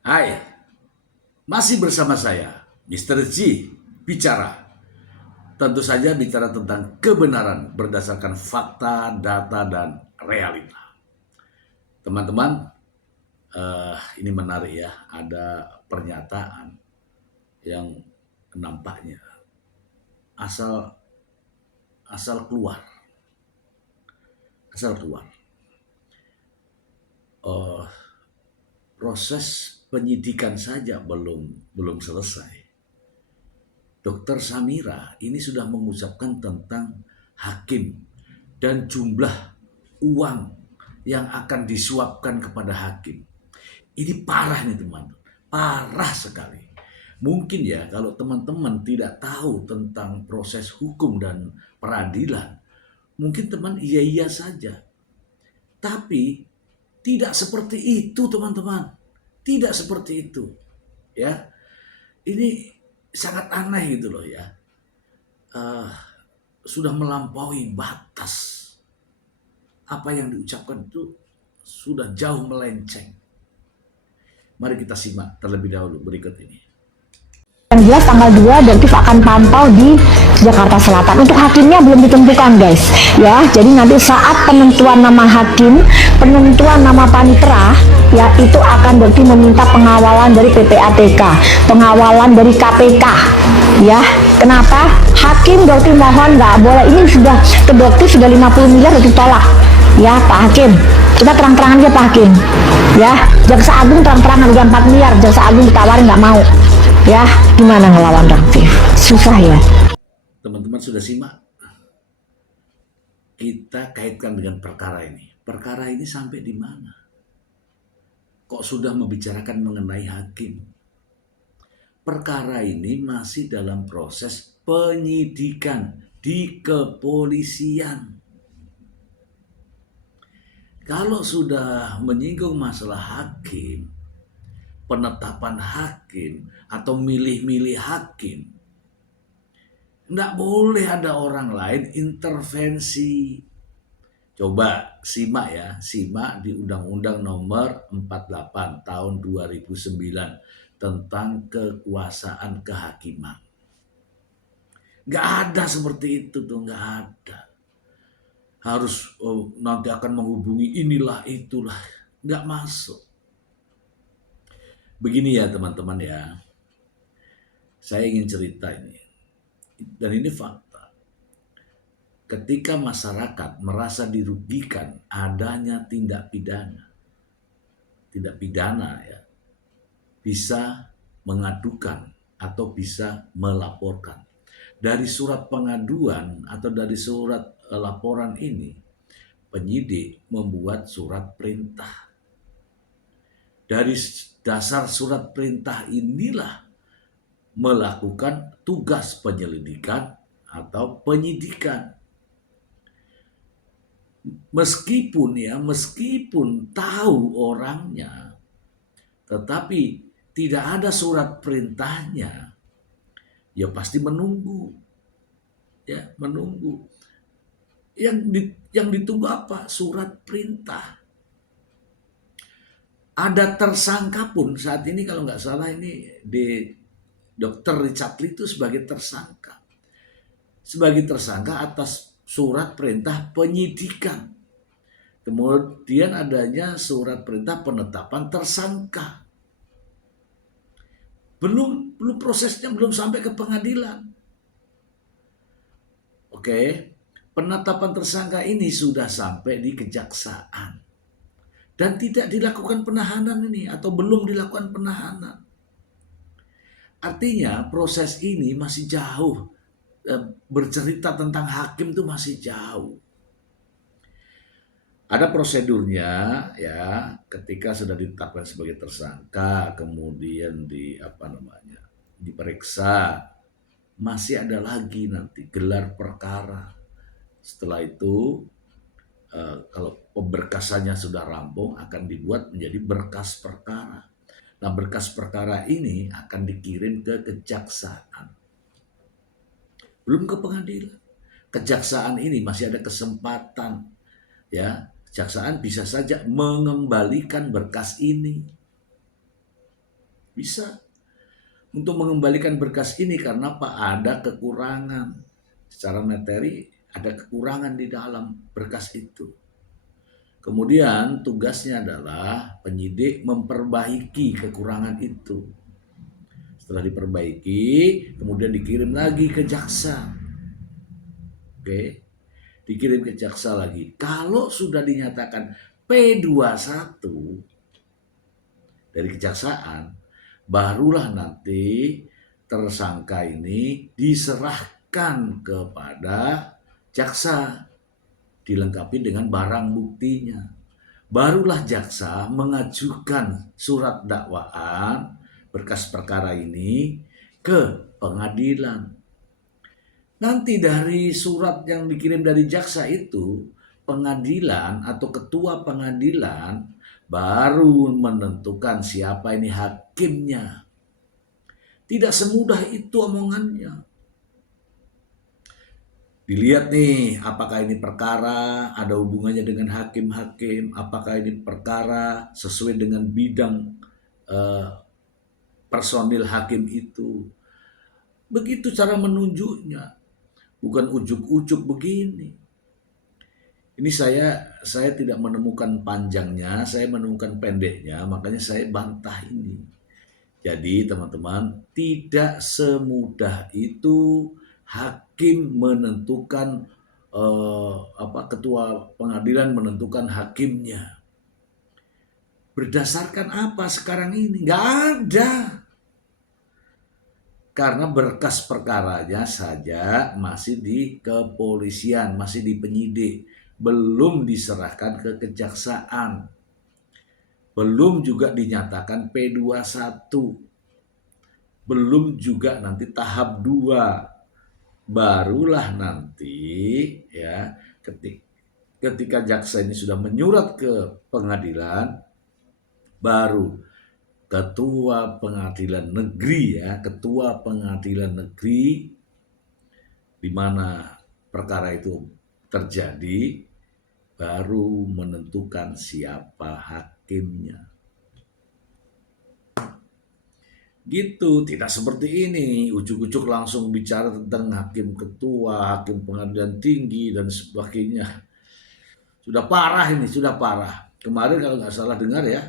Hai, masih bersama saya, Mr. G, bicara. Tentu saja bicara tentang kebenaran berdasarkan fakta, data, dan realita. Teman-teman, ini menarik ya, ada pernyataan yang nampaknya asal asal keluar, asal keluar. Uh, Proses penyidikan saja belum selesai. Dokter Samira ini sudah mengucapkan tentang hakim dan jumlah uang yang akan disuapkan kepada hakim. Ini parah nih teman, parah sekali. Mungkin ya kalau teman-teman tidak tahu tentang proses hukum dan peradilan, mungkin teman iya-iya saja. Tapi tidak seperti itu teman-teman, tidak seperti itu. Ya, ini sangat aneh gitu loh ya. Uh, sudah melampaui batas. Apa yang diucapkan itu sudah jauh melenceng. Mari kita simak terlebih dahulu berikut ini. Yang jelas tanggal 2 Detif akan pantau di Jakarta Selatan. Untuk hakimnya belum ditentukan guys ya. Jadi nanti saat penentuan nama hakim, penentuan nama panitera ya, itu akan Detif meminta pengawalan dari PPATK, pengawalan dari KPK ya. Kenapa? Hakim Detif mohon nggak boleh, ini sudah ke Detif sudah 50 miliar Detif tolak ya Pak Hakim. Kita terang-terangan aja Pak Hakim ya. Jaksa Agung terang-terangan udah 4 miliar, Jaksa Agung ditawarin nggak mau. Ya, gimana ngelawan Detif? Susah ya. Teman-teman sudah simak? Kita kaitkan dengan perkara ini. Perkara ini sampai di mana? Kok sudah membicarakan mengenai hakim? Perkara ini masih dalam proses penyidikan di kepolisian. Kalau sudah menyinggung masalah hakim, penetapan hakim atau milih-milih hakim, nggak boleh ada orang lain intervensi. Coba simak ya, simak di Undang-Undang Nomor 48 tahun 2009 tentang kekuasaan kehakiman. Nggak ada seperti itu tuh, nggak ada. Harus nanti akan menghubungi inilah itulah, nggak masuk. Begini ya teman-teman ya, saya ingin cerita ini. Dan ini fakta. Ketika masyarakat merasa dirugikan adanya tindak pidana ya, bisa mengadukan atau bisa melaporkan. Dari surat pengaduan atau dari surat laporan ini, penyidik membuat surat perintah. Dari dasar surat perintah inilah melakukan tugas penyelidikan atau penyidikan. Meskipun tahu orangnya, tetapi tidak ada surat perintahnya, ya pasti menunggu. Ya, menunggu. Yang ditunggu apa? Surat perintah. Ada tersangka pun saat ini kalau nggak salah ini di Dr. Richard Lee itu sebagai tersangka. Sebagai tersangka atas surat perintah penyidikan. Kemudian adanya surat perintah penetapan tersangka. Belum prosesnya belum sampai ke pengadilan. Oke, penetapan tersangka ini sudah sampai di kejaksaan. Dan tidak dilakukan penahanan ini atau belum dilakukan penahanan. Artinya proses ini masih jauh, bercerita tentang hakim itu masih jauh. Ada prosedurnya ya, ketika sudah ditetapkan sebagai tersangka, kemudian diperiksa, masih ada lagi nanti gelar perkara. Setelah itu kalau pemberkasannya sudah rampung akan dibuat menjadi berkas perkara. Nah, berkas perkara ini akan dikirim ke kejaksaan. Belum ke pengadilan. Kejaksaan ini masih ada kesempatan ya. Kejaksaan bisa saja mengembalikan berkas ini. Bisa untuk mengembalikan berkas ini karena Pak ada kekurangan secara materi, ada kekurangan di dalam berkas itu. Kemudian tugasnya adalah penyidik memperbaiki kekurangan itu. Setelah diperbaiki, kemudian dikirim lagi ke jaksa. Oke, dikirim ke jaksa lagi. Kalau sudah dinyatakan P21 dari kejaksaan, barulah nanti tersangka ini diserahkan kepada jaksa, dilengkapi dengan barang buktinya. Barulah jaksa mengajukan surat dakwaan berkas perkara ini ke pengadilan. Nanti dari surat yang dikirim dari jaksa itu, pengadilan atau ketua pengadilan baru menentukan siapa ini hakimnya. Tidak semudah itu omongannya. Dilihat nih, apakah ini perkara ada hubungannya dengan hakim-hakim, apakah ini perkara sesuai dengan bidang eh, personil hakim itu. Begitu cara menunjuknya, bukan ujuk-ujuk begini. Ini saya tidak menemukan panjangnya, saya menemukan pendeknya, makanya saya bantah ini. Jadi teman-teman, tidak semudah itu hakim menentukan ketua pengadilan menentukan hakimnya. Berdasarkan apa sekarang ini? Nggak ada. Karena berkas perkaranya saja masih di kepolisian, masih di penyidik, belum diserahkan ke kejaksaan. Belum juga dinyatakan P21. Belum juga nanti tahap 2. Barulah nanti ya ketika jaksa ini sudah menyurat ke pengadilan, baru ketua pengadilan negeri ketua pengadilan negeri di mana perkara itu terjadi baru menentukan siapa hakimnya. Gitu, tidak seperti ini, ujuk-ujuk langsung bicara tentang hakim ketua, hakim pengadilan tinggi dan sebagainya. Sudah parah ini, sudah parah. Kemarin kalau nggak salah dengar ya,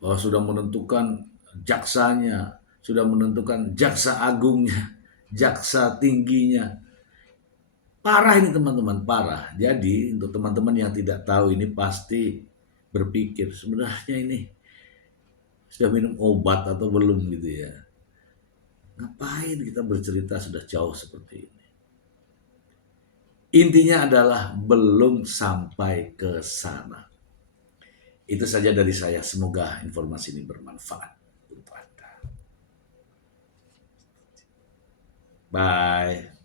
bahwa sudah menentukan jaksanya, sudah menentukan jaksa agungnya, jaksa tingginya. Parah ini teman-teman, parah. Jadi untuk teman-teman yang tidak tahu ini pasti berpikir sebenarnya ini sudah minum obat atau belum gitu ya. Ngapain kita bercerita sudah jauh seperti ini. Intinya adalah belum sampai ke sana. Itu saja dari saya. Semoga informasi ini bermanfaat untuk Anda. Bye.